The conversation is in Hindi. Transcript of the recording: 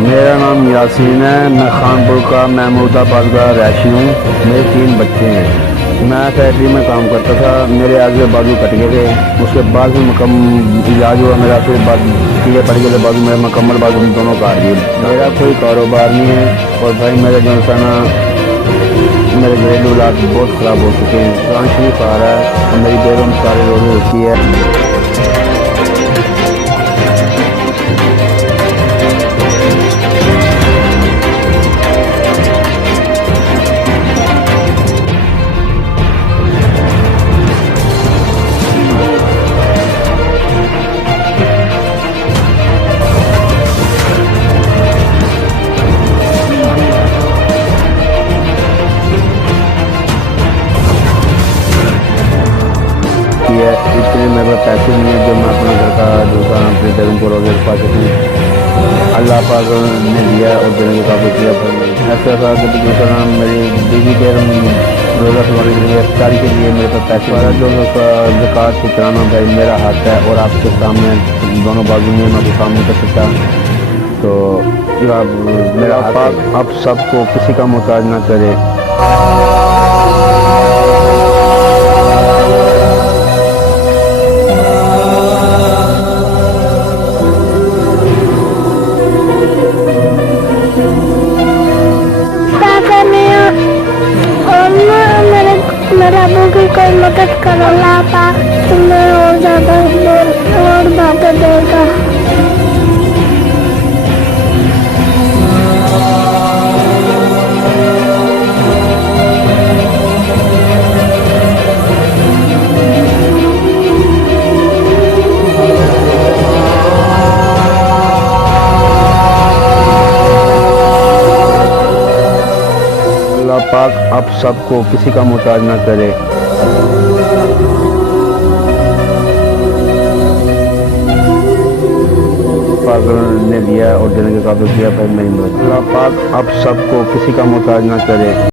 मेरा नाम यासीन है। मैं खानपुर का महमूदाबाद का रहायशी हूँ। मेरे 3 बच्चे हैं। मैं फैक्ट्री में काम करता था। मेरे आगे बाजू कट गए थे। उसके बाद में इलाज हुआ मेरा, फिर बाद कीड़े पड़ गए थे बाजू में, मुकम्मल बाजू में दोनों काट दिए। मेरा कोई कारोबार नहीं है और भाई मेरे जो है ना मेरे घरेलू हालात बहुत ख़राब हो चुके हैं। कुरान शरीफ आ रहा है और मेरी बेगम सारे रोज़े होती है। इतने मेरे पास पैसे नहीं है जो मैं अपने घर का दूसरा अपने बेगम को रोज़े पा सकूँ। अल्लाह पाक ने दिया और देने के काबिल किया। ऐसा था कि दूसरा मेरी बीवी के रोज़ा खुलवाने के लिए इफ्तारी के लिए मेरे पास पैसे वाला जो ज़कात चुकाना भाई मेरा हाथ है और आपके सामने दोनों बाजू में मैं काम नहीं कर सकता। तो मेरा पाक आप सबको किसी का मोहताज ना करे। मेरे अबू की कोई मदद करो अल्लाह पाक तुम्हें और ज़्यादा और भाग देगा। अल्लाह पाक आप सबको किसी का मोहताज ना करे। पाक ने दिया और देने के काबिल किया भाई मेरी मदद। अल्लाह पाक आप सबको किसी का मोहताज ना करे।